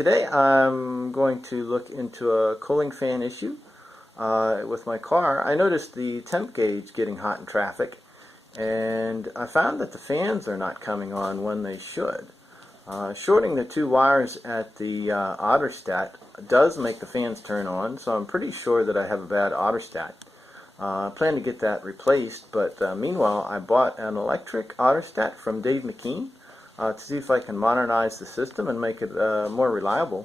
Today I'm going to look into a cooling fan issue with my car. I noticed the temp gauge getting hot in traffic, and I found that the fans are not coming on when they should. Shorting the two wires at the Otterstat does make the fans turn on, so I'm pretty sure that I have a bad Otterstat. I plan to get that replaced, but meanwhile I bought an electric Otterstat from Dave McKeen to see if I can modernize the system and make it more reliable.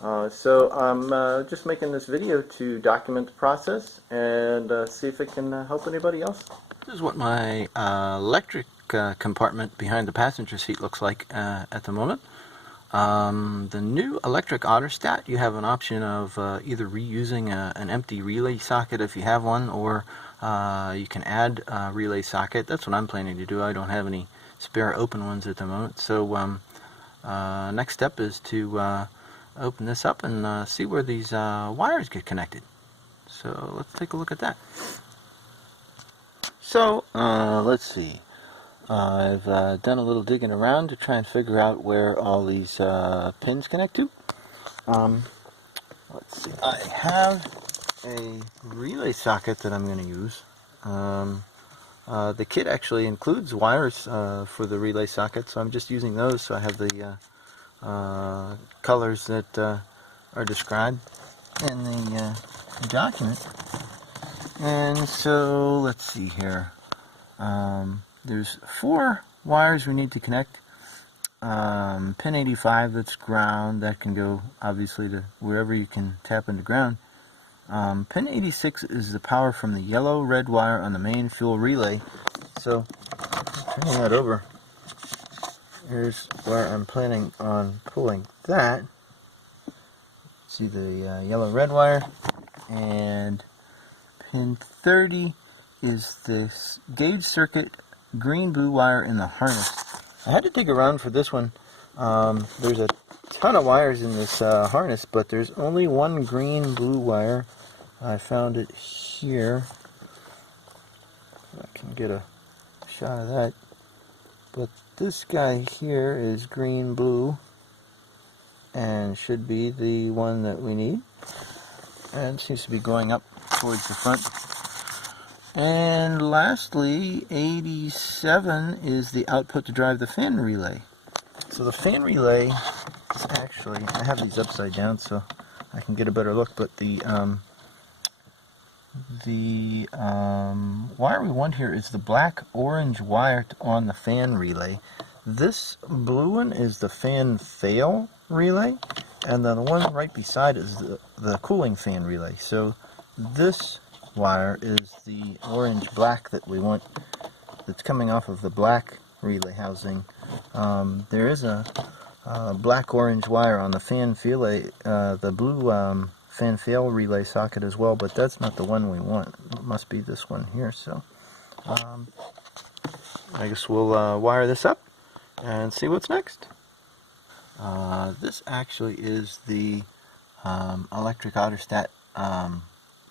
So I'm just making this video to document the process and see if it can help anybody else. This is what my electric compartment behind the passenger seat looks like at the moment. The new electric Otterstat, you have an option of either reusing an empty relay socket if you have one, or you can add a relay socket. That's what I'm planning to do. I don't have any spare open ones at the moment. So next step is to open this up and see where these wires get connected. So let's take a look at that. So let's see. I've done a little digging around to try and figure out where all these pins connect to. Let's see. I have a relay socket that I'm going to use. The kit actually includes wires for the relay socket, so I'm just using those. So I have the colors that are described in the document. And so let's see here. There's 4 wires we need to connect. Pin 85, that's ground. That can go obviously to wherever you can tap into ground. Pin 86 is the power from the yellow-red wire on the main fuel relay. So turning that over, here's where I'm planning on pulling that. See the yellow-red wire, and pin 30 is this gauge circuit green-blue wire in the harness. I had to dig around for this one. There's a ton of wires in this harness, but there's only one green-blue wire. I found it here. I can get a shot of that. But this guy here is green-blue and should be the one that we need. And it seems to be going up towards the front. And lastly, 87 is the output to drive the fan relay. So the fan relay is actually, I have these upside down so I can get a better look, but the wire we want here is the black-orange wire on the fan relay. This blue one is the fan fail relay, and then the one right beside is the cooling fan relay. So this wire is the orange-black that we want, that's coming off of the black relay housing. There is a black-orange wire on the fan relay, the blue fan fail relay socket as well, but that's not the one we want. It must be this one here. So I guess we'll wire this up and see what's next. This actually is the electric Otterstat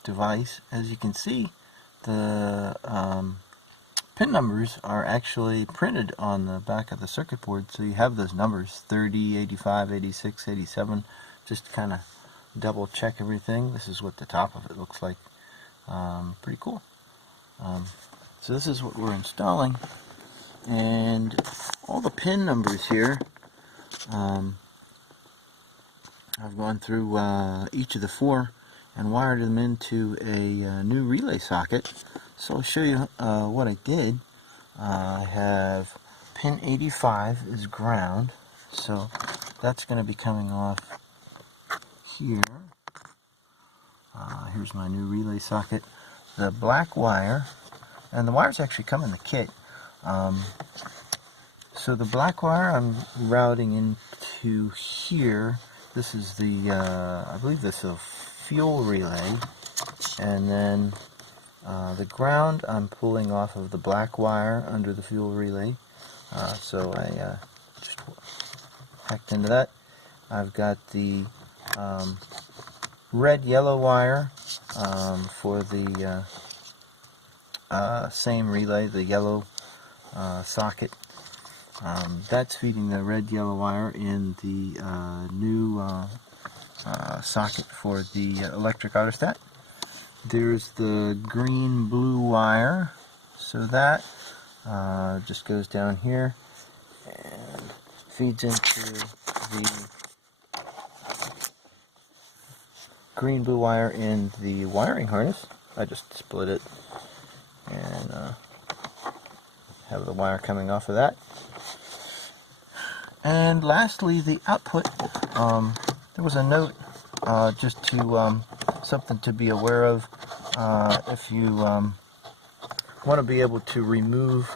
device. As you can see, the pin numbers are actually printed on the back of the circuit board, so you have those numbers 30, 85, 86, 87, just to kind of double check everything. This is what the top of it looks like. Pretty cool. So this is what we're installing, and all the pin numbers here, I've gone through each of the 4 and wired them into a new relay socket. So I'll show you what I did. I have pin 85 is ground, so that's going to be coming off here. Here's my new relay socket. The black wire, and the wires actually come in the kit. So the black wire I'm routing into here. This is the, I believe this is a fuel relay, and then the ground I'm pulling off of the black wire under the fuel relay. So I just hacked into that. I've got the red-yellow wire for the same relay, the yellow socket. That's feeding the red yellow wire in the new socket for the electric Otterstat. There's the green blue wire, so that just goes down here and feeds into the green blue wire in the wiring harness. I just split it and have the wire coming off of that. And lastly, the output. There was a note just to something to be aware of if you want to be able to remove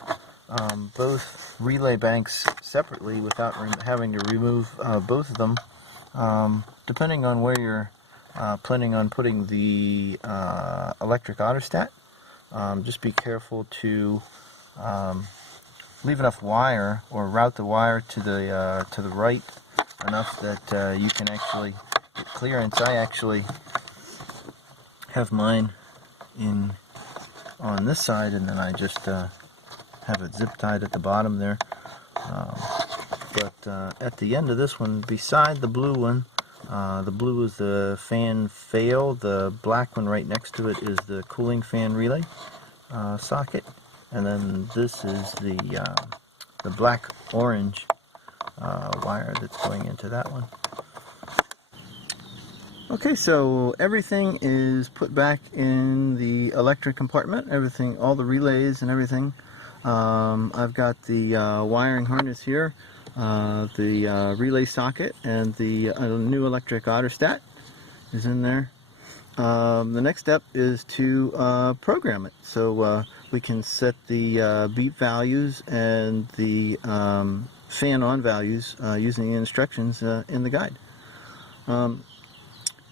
both relay banks separately without having to remove both of them. Depending on where you're planning on putting the electric Otterstat, just be careful to leave enough wire or route the wire to the right enough that you can actually get clearance. I actually have mine in on this side, and then I just have it zip tied at the bottom there. But at the end of this one, beside the blue one, the blue is the fan fail. The black one right next to it is the cooling fan relay socket, and then this is the black orange wire that's going into that one. Okay, so everything is put back in the electric compartment. Everything, all the relays and everything. I've got the wiring harness here, the relay socket, and the new electric Otterstat is in there. The next step is to program it. So we can set the beep values and the fan on values using the instructions in the guide.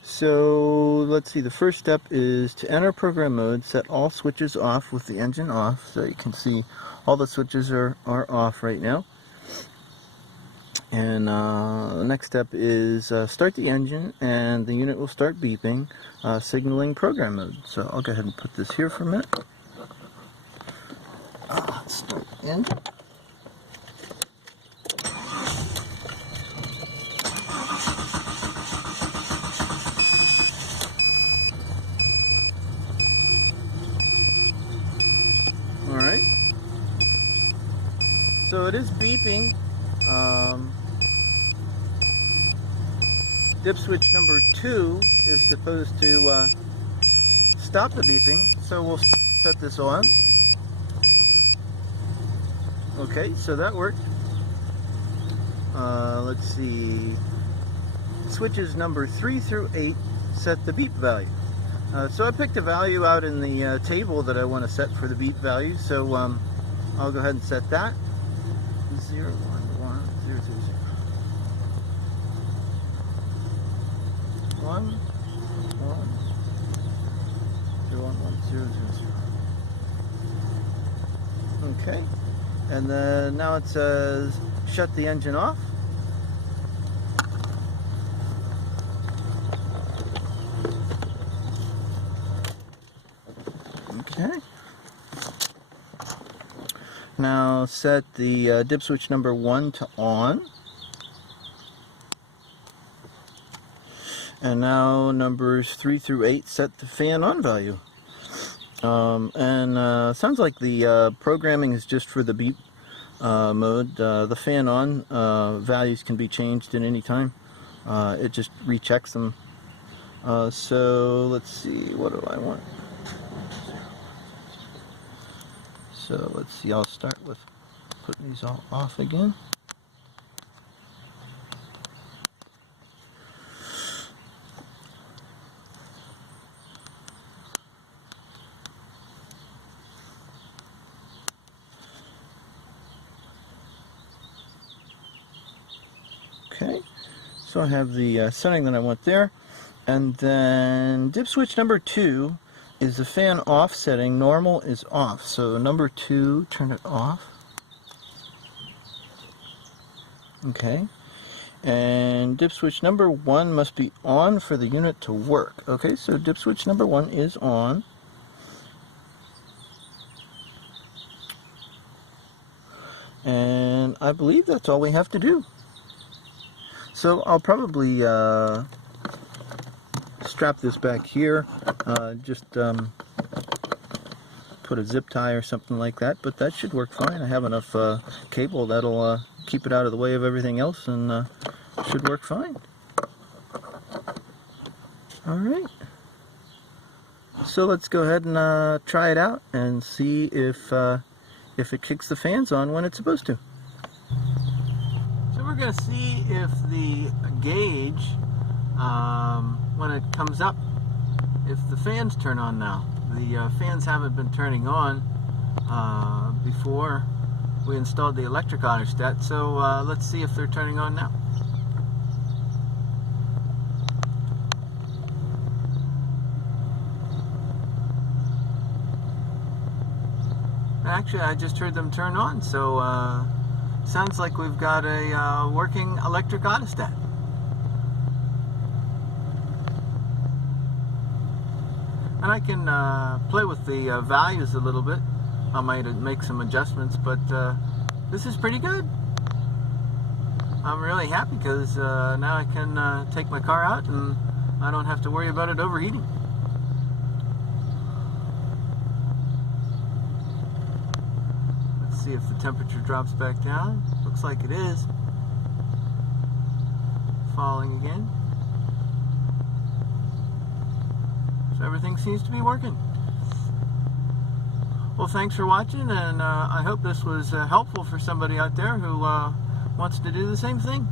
So let's see, the first step is to enter program mode, set all switches off with the engine off. So you can see all the switches are off right now. And the next step is start the engine, and the unit will start beeping, signaling program mode. So I'll go ahead and put this here for a minute. Let's start the engine. Alright, so it is beeping. Dip switch number 2 is supposed to stop the beeping, so we'll set this on. Okay, so that worked. Let's see, switches number 3 through 8 set the beep value. So I picked a value out in the table that I want to set for the beep value, so I'll go ahead and set that. 0, 1, 1, 0, 0, 0. 1, 1, 0, 1, 1, 0, 0, 0. Okay, and then now it says shut the engine off. Okay. Now set the dip switch number 1 to on. And now numbers 3 through 8 set the fan on value. Sounds like the programming is just for the beep mode. The fan on values can be changed at any time. It just rechecks them. So let's see, what do I want? So let's see, I'll start with putting these all off again. Okay, so I have the setting that I want there, and then dip switch number 2 is the fan off setting. Normal is off, so number 2, turn it off. Okay, and dip switch number 1 must be on for the unit to work. Okay, so dip switch number 1 is on. And And I believe that's all we have to do. So I'll probably strap this back here, just put a zip tie or something like that, but that should work fine. I have enough cable that'll keep it out of the way of everything else, and should work fine. Alright, so let's go ahead and try it out and see if it kicks the fans on when it's supposed to. So we're going to see if the gauge, when it comes up, if the fans turn on now. The fans haven't been turning on before we installed the electric Otterstat, so let's see if they're turning on now. Actually, I just heard them turn on, so sounds like we've got a working electric Otterstat. And I can play with the values a little bit. I might make some adjustments, but this is pretty good. I'm really happy because now I can take my car out and I don't have to worry about it overheating. Let's see if the temperature drops back down. Looks like it is. Falling again. So everything seems to be working. Well, thanks for watching, and I hope this was helpful for somebody out there who wants to do the same thing.